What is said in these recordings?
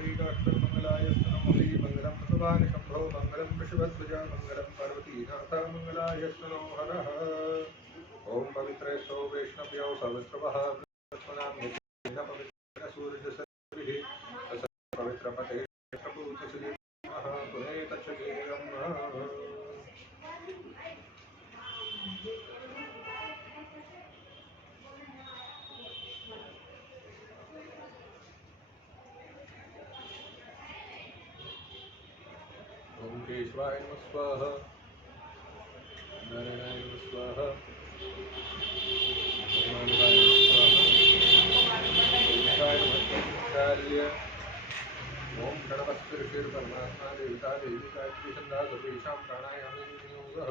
पुण्डरीकाक्षरमङ्गलाय स्तनमहै मङ्गलं भगवान् शम्भो मङ्गलं वृषभध्वजा मङ्गलं पार्वतीनाथ मङ्गलाय स्तनो हरः ॐ पवित्रे सौ वैष्णव्यौ सवित्रवः पवित्र सूर्यसरिः पवित्रपते प्रभूतसुजीवः पुनेतच्चेयम् ॐ केशवाय नमः स्वाहा नारायणाय नमः स्वाहा भगवानाय नमः स्वाहा ॐ गणपति ऋषिर्परमात्मा देवता देवी गायत्री छंदा सर्वेषां प्राणायामे विनियोगः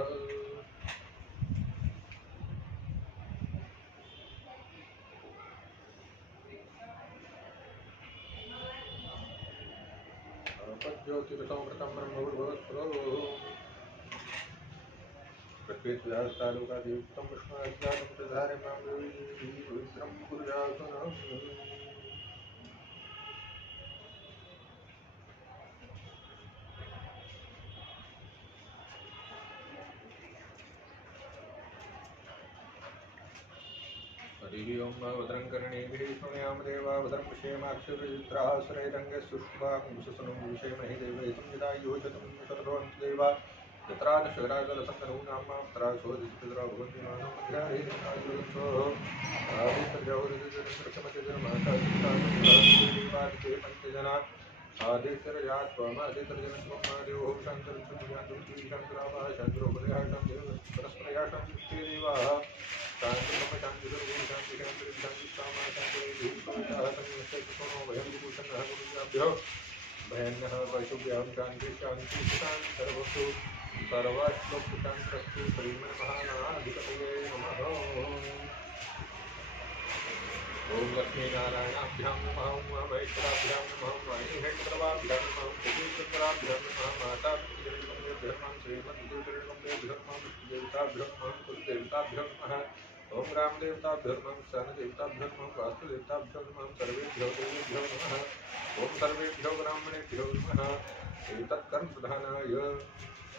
ज्योतिरसंवृतं ब्रह्मभूर्भुवस्फुरो प्रकृतिव्यास्तालोकादियुक्तं विष्णुराज्ञानं प्रधारं मां पवित्रं कुर्यासनम् हरिः ओं भद्रं कर्णेभिः शृणुयाम देवा भद्रं विषयमाक्षुरुद्राश्रयरङ्गसुष्मांसुसनं विषयमहि देवहितं यदायुजतं शरदोऽन्त देवा यत्रा न शराचलसन्दनूनां मात्रासोदितपितरा भवन्ति मानव मध्याहे पञ्चजना आदित्यरजात्वमादित्यजनस्वमादेवो शान्तरक्षुर्यान्तुर्तीशान्तरामः शान्तरोपदयाशां परस्परयाशां सृष्टे देवाः शान्तिमम शान्तिर्गुरु शान्ति शान्तिः शान्तिकामा शान्तिर्भूतः संयमस्य भयं विभूषणः गुरुभ्यो भयन्नः वैशुभ्यां शान्ति शान्ति शान्ति सर्वस्तु सर्वश्लोकशान्तस्तु श्रीमन्महानाधिपतये नमः ॐ लक्ष्मीनारायणाभ्यां नमः ॐ महेश्वराभ्यां नमः वाणीहेन्द्रवाभ्यां नमः कुबेरचन्द्राभ्यां नमः माताभ्यां श्रीमद्देवताभ्यां नमः कुलदेवताभ्यां नमः ॐ रामदेवताभ्यो नमः शरणदेवताभ्यो नमः वास्तुदेवताभ्यो नमः सर्वेभ्यो देवेभ्यो नमः ॐ सर्वेभ्यो ब्राह्मणेभ्यो नमः एतत्कर्मप्रधानाय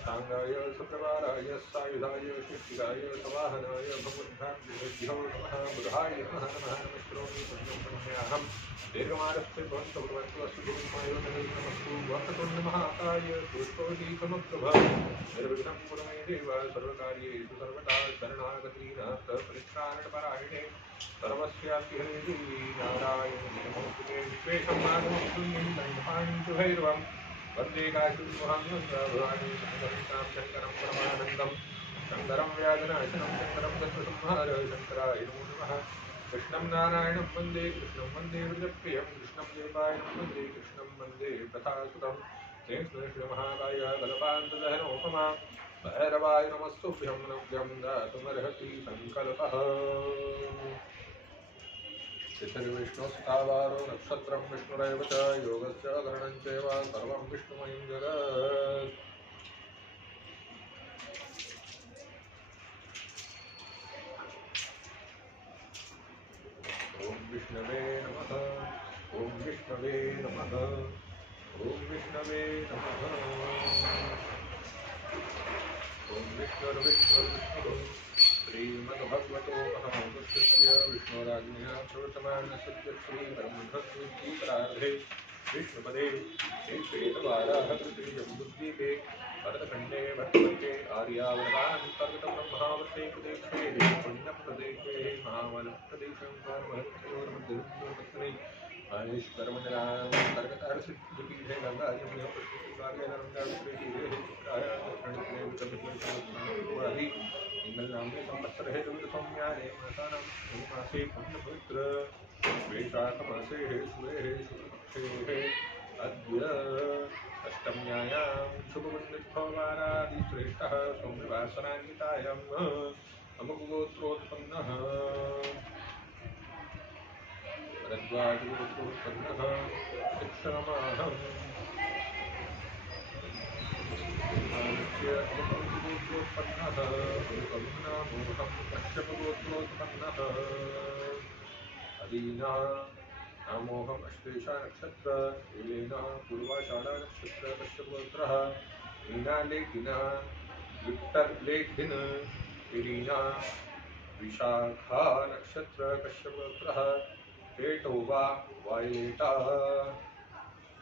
सांगाय सुप्रभाराय सायुधाय शिष्टिकाय सवाहनाय भगवद्भ्यो नमः बुधाय नमः नमः नमस्करोमि पुण्यं दीर्घमारस्य भवन्तु भगवन्तु अस्तु गुरुमायो नमस्तु वक्रतुण्डमहाकाय पुष्पोदीकमप्रभा निर्विघ्नं कुरु मे देव सर्वकार्येषु सर्वदा शरणागतिनाथ परित्राणपरायणे सर्वस्यापि हरे नारायणे नमोस्तुते विश्वेशं माधवं पुण्यं दण्डपाणिं भैरवम् वन्दे काशीमहं भवानी शङ्करं शङ्करं परमानन्दं शङ्करं व्याजनाशनं शङ्करं तत्त्वसंहार शङ्कराय नमो नमः कृष्णं नारायणं वन्दे कृष्णं वन्दे वृजप्रियं कृष्णं देवायनं वन्दे कृष्णं वन्दे प्रथासुतं श्रीकृष्णमहाकाय कल्पान्तदहनोपमा भैरवाय नमस्तुभ्यं नव्यं दातुमर्हति सङ्कल्पः विष्णुस्तावारो नक्षत्रं विष्णुरेव च योगस्य करणं चैव सर्वं विष्णुमयं जगत् ॐ विष्णवे नमः ॐ विष्णवे नमः ॐ विष्णवे नमः ॐ विष्णुर्विष्णुर्विष्णुः श्रीमद्भगवतो महापुरुषस्य विष्णुराज्ञया प्रवर्तमानस्य श्रीब्रह्मभद्वितीपरार्धे विष्णुपदे श्रीश्वेतवाराहकृते जम्बुद्वीपे भरतखण्डे भट्टवर्गे आर्यावरदान्तर्गतं ब्रह्मावर्ते प्रदेशे पुण्यप्रदेशे महाबलप्रदेशं पार्वत्योर्मध्यपत्नी महेश्वरमण्डलान्तर्गतहर्षिद्विपीठे गङ्गायमुनप्रस्तुतिकार्ये नर्मदाविश्वेतीरे चित्रायां इंगलनाम्ने संवत्सरे दुर्गसौम्याने मासानां मासे पुण्यपवित्र वैशाखमासे शुभे शुभपक्षे अद्य अष्टम्यायां शुभपुण्यतिथोवारादिश्रेष्ठः सौम्यवासरान्वितायाम् अमुकगोत्रोत्पन्नः भरद्वाजगोत्रोत्पन्नः शिक्षणमाहम् गोत्रोत्पन्नः कश्यपगोत्रोत्पन्नः अदीना नामोहम अश्लेषा नक्षत्र लीना पूर्वाषाढ़ा नक्षत्र कश्यपगोत्रः लीनालेखिना विक्टरलेखिन इरीना विशाखा नक्षत्र कश्यपगोत्रः केटोवा वायलेटा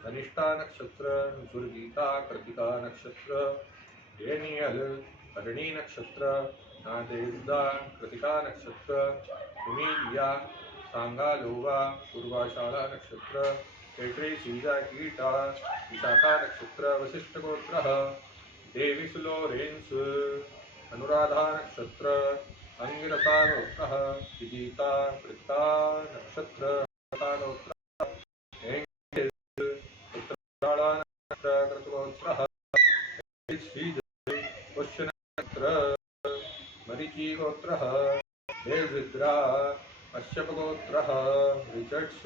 धनिष्ठा नक्षत्र दुर्गीता कृतिका नक्षत्र डेनियल भरणी नक्षत्र नादेवदा कृतिका नक्षत्र कुमीलिया सांगालोवा पूर्वाषाढ़ा नक्षत्र पेट्रेसीजा कीटा विशाखा नक्षत्र वशिष्ठ गोत्रः डेविस लोरेंस अनुराधा नक्षत्र अंगिरसा गोत्रः विजीता कृतिका नक्षत्र गोत्र कृतगोत्रः पुष्यनक्षत्र मरीचि गोत्रः देवरुद्रा कश्यपगोत्रः रिचर्ड्स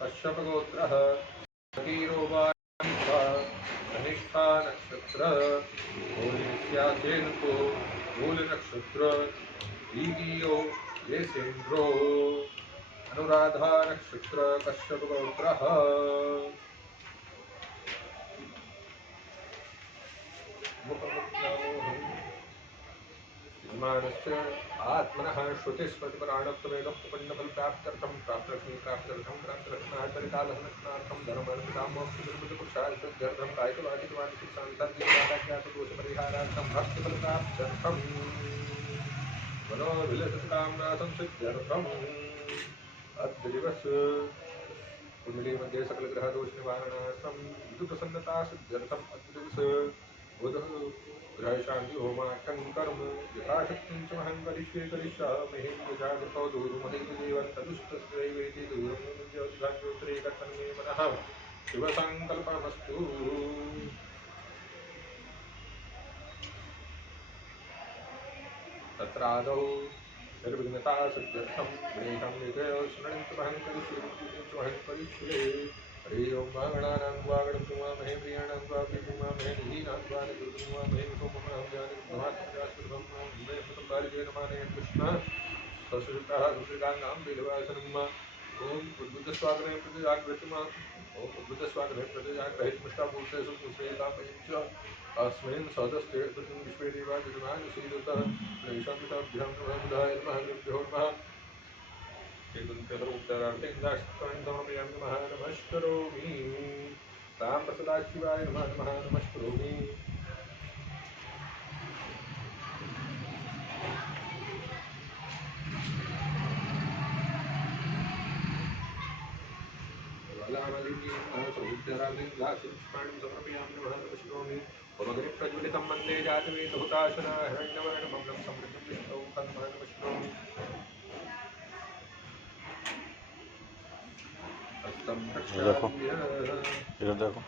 कश्यपगोत्रः सतीरोवा कनिष्ठा नक्षत्र ओलिस्यासेनको मूल नक्षत्र दीदियो येसेन्द्रो अनुराधा नक्षत्र कश्यपगोत्रः मानस्य आत्मनः श्रुतिस्मृतिपराणत्वमेकपुण्यफलप्राप्त्यर्थं प्राप्तलक्ष्मीप्राप्त्यर्थं प्राप्तलक्ष्मीकालहनक्षणार्थं धर्मर्थकामोक्षधर्मपुरुषार्थं कायिकवाचिकमानसिकसान्ताज्ञातदोषपरिहारार्थं भक्तिफलप्राप्त्यर्थं मनोविलसकामनासंसिद्ध्यर्थम् अद्यदिवस कुंडली मध्ये सकल ग्रह दोष निवारणार्थं विदु प्रसन्नता सिद्ध्यर्थं अद्यदिवस बुध ग्रह शांति होमार्थं कर्म यथाशक्तिं च महं करिष्यामि जागृतो दूरमधिदेवं तदुष्टस्त्रैवेति दूरं ज्योतिषाग्योत्रे कथन्मे मनः शिवसङ्कल्पमस्तु तत्रादौ निर्विघ्नता सिद्ध्यर्थं गणेशं निजय स्मरणन्तमहं करिष्ये हरि ओं गणानां त्वा गणपतिमामहे प्रियाणां त्वा प्रीतिमामहे निधीनां त्वा निधुर्गुणमामहे सोममां ज्ञानप्रभात्मजास्मृतं नमानयन् कृष्ण ससुतः रुद्रगाङ्गां वेदवासनम् ॐ उद्बुद्धस्वागरे प्रजाग्रतिमा ॐ उद्बुद्धस्वागरे प्रजाग्रहितमिष्टाभूते सुश्रेतापयं च अस्मिन् सदस्ते विश्वे देवा विद्यमान श्रीदत्तः नैषाभ्यां नमः गुरुभ्यो नमः समर्पयामि नमः नमस्करोमि राम सदाशिवाय नमः नमः नमस्करोमि प्रज्वलितं वन्दे जातवेदहुताशना हिरण्यवर्णममलं समृद्धं विष्णौ तन्मः नमस्करोमि हस्तं प्रक्षाल्य इधर देखो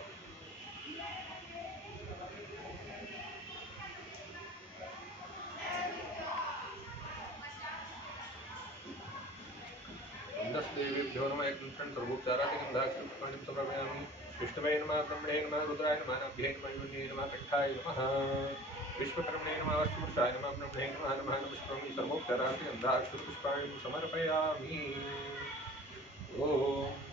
देवेभ्यो नमः एकं सर्वोपचारादिगन्धाक्षरपुष्पाणिं समर्पयामि विष्णवे नमः ब्रह्मणे नमः रुद्राय नमः नाभ्ये नमः योनिये नमः कंठाय नमः विश्वकर्मणे नमः सूर्याय नमः ब्रह्मणे नमः नमस्करोमि सर्वोपचारादिगन्धाक्षरपुष्पाणिं समर्पयामि ओम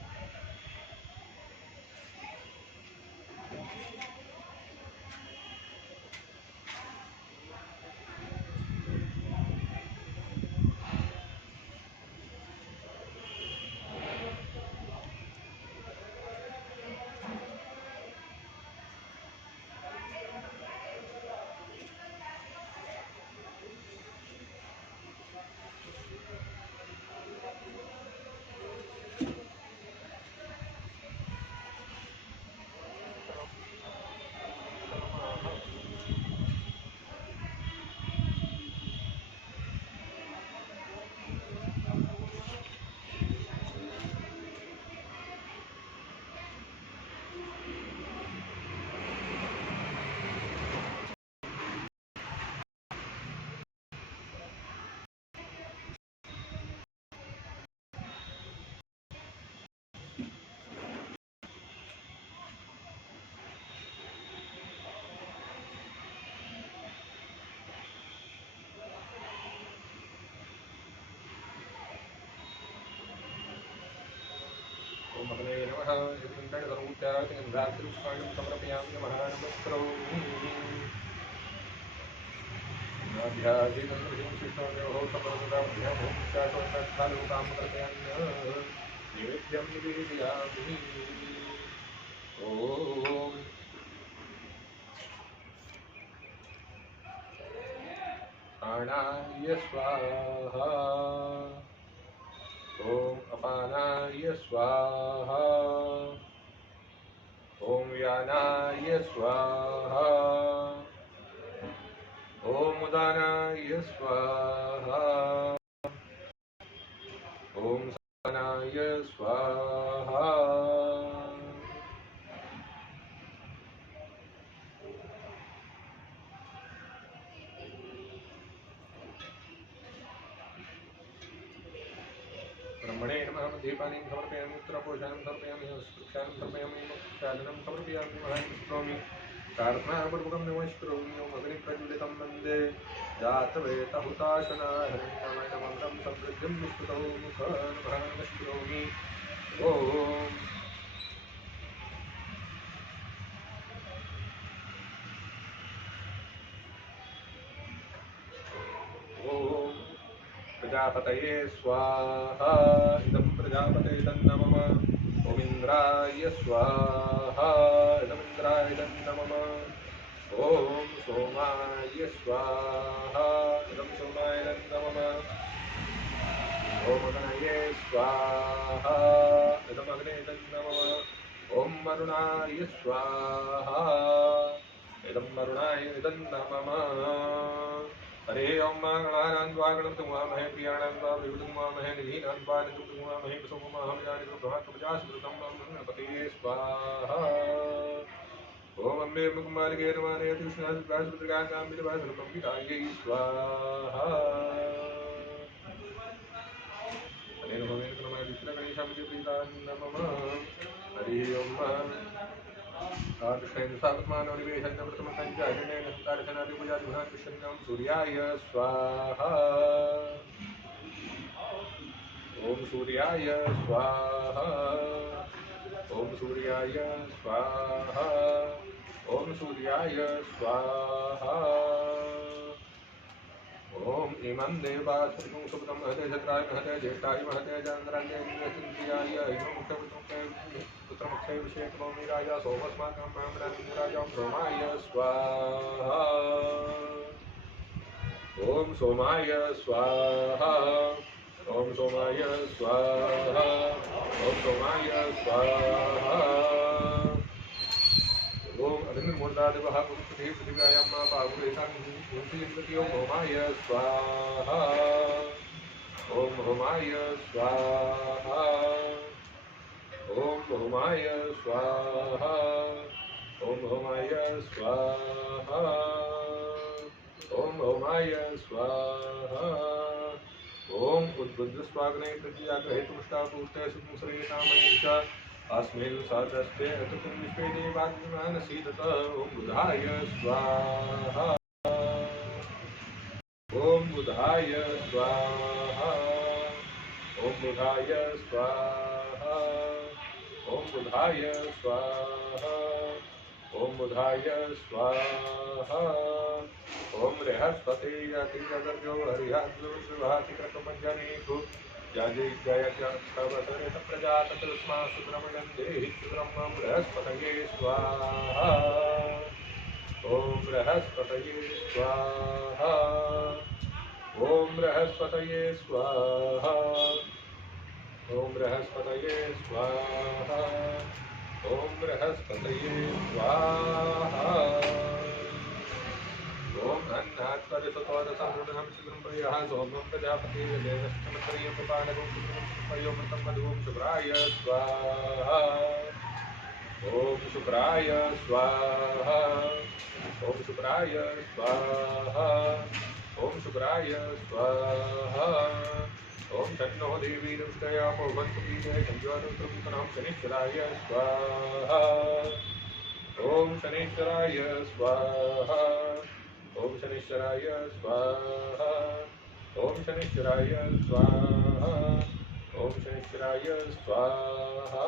एकं सर्वोच्चारात् गन्धाक्षरपुष्पाणिं समर्पयामि नमः नमस्करोमि नाभ्याधिकं शिष्टोऽहो समर्पयामि शाश्वतकालोकां कर्तयामि नैवेद्यं निवेदयामि ॐ प्राणाय स्वाहा ॐ अपानाय स्वाहा ॐ व्यानाय स्वाहा ॐ उदानाय स्वाहा ॐ समानाय स्वाहा ब्रह्मणे नमः मध्यपानीं समर्पयामि उत्तरपोषाणं समर्पयामि स्पृक्षानं समर्पयामि मोक्षादनं समर्पयामि महाश्रोमि प्रार्थनापूर्वकं नमस्करोमि ॐ अग्निप्रज्वलितं वन्दे जातवेदहुताशनाहरणमण्डलं समृद्धिं विस्तृतौ मुखं नमस्करोमि ॐ प्रजापतये स्वाहा इदं प्रजापते तन्नमः ॐ इन्द्राय स्वाहा इदमिन्द्राय तन्नमः ॐ सोमाय स्वाहा इदं सोमाय तन्नमः ॐ अग्नये स्वाहा इदमग्ने तन्नमः ॐ अरुणाय स्वाहा इदं अरुणाय तन्नमः हरे ओम गणानान्वा गणपतिमुहामहे प्रियाणान्वा विभुतिमुहामहे निधीनान्वा निधुतिमुहामहे कुसुमुहामहे जानितो ब्रह्मप्रजासुकृतं गणपतये स्वाहा ओम अम्बे मुकुमालिके नमः नयति विष्णुनाथव्यासपुत्रिकानां विदवासुरपम्पितायै स्वाहा अनेन भवेन क्रमः विष्णुगणेशामिति प्रीतान् नमः हरि ओम कृष्णेन सात्मानोनिवेशन्नवृतमसञ्चारिणेन कृष्णं सूर्याय स्वाहा ॐ सूर्याय स्वाहा ॐ सूर्याय स्वाहा ॐ सूर्याय स्वाहा ॐ इमं देवासुरं सुपदं महते छत्राय महते ज्येष्ठाय महते चन्द्राय इमं पुत्रमुखे विषयकमौमि राजा सोमस्माकं राजा सोमाय स्वाहा ॐ सोमाय स्वाहा ॐ सोमाय स्वाहा ॐ सोमाय स्वाहा ॐ अग्निर्मूर्धादिवः पृथिव्यायां मा पावुरेतां ॐ होमाय स्वाहा ॐ होमाय स्वाहा ॐ होमाय स्वाहा ॐ होमाय स्वाहा ॐ होमाय स्वाहा ॐ उद्बुद्धस्वाग्ने प्रत्याग्रहेतुष्टापूर्ते सुपुंसरेतामयं च अस्मिन् सदस्ते अतुं विश्वे देवात्मानसीदत ॐ बुधाय स्वाहा ॐ बुधाय स्वाहा ॐ बुधाय स्वाहा ॐ बुधाय स्वाहा ॐ बुधाय स्वाहा ॐ बृहस्पति यतिजगर्जो हरिहद्विभाति क्रतुमञ्जनेषु जयजयत्यवसरे प्रजातस्मा सुब्रह्मण्यं देहि सुब्रह्मं बृहस्पतये स्वाहा ॐ बृहस्पतये स्वाहा ॐ बृहस्पतये स्वाहा ॐ बृहस्पतये स्वाहा ॐ बृहस्पतये स्वाहा ॐ अन्नात्परिसुतोदसमृणं शीघ्रं प्रियः सोमं प्रजापति यदेनश्चमत्पर्यं मधुं शुभ्राय स्वाहा ॐ शुभ्राय स्वाहा ॐ शुभ्राय स्वाहा ॐ शुभ्राय स्वाहा ॐ तन्नो देवी रुष्टयामो भवन्तु पीडे संयोनुत्रं शनिश्चराय स्वाहा ॐ शनिश्चराय स्वाहा ॐ शनिश्चराय स्वाहा ॐ शनिश्चराय स्वाहा ॐ शनिश्चराय स्वाहा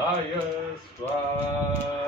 स्वाहाय स्वाहा।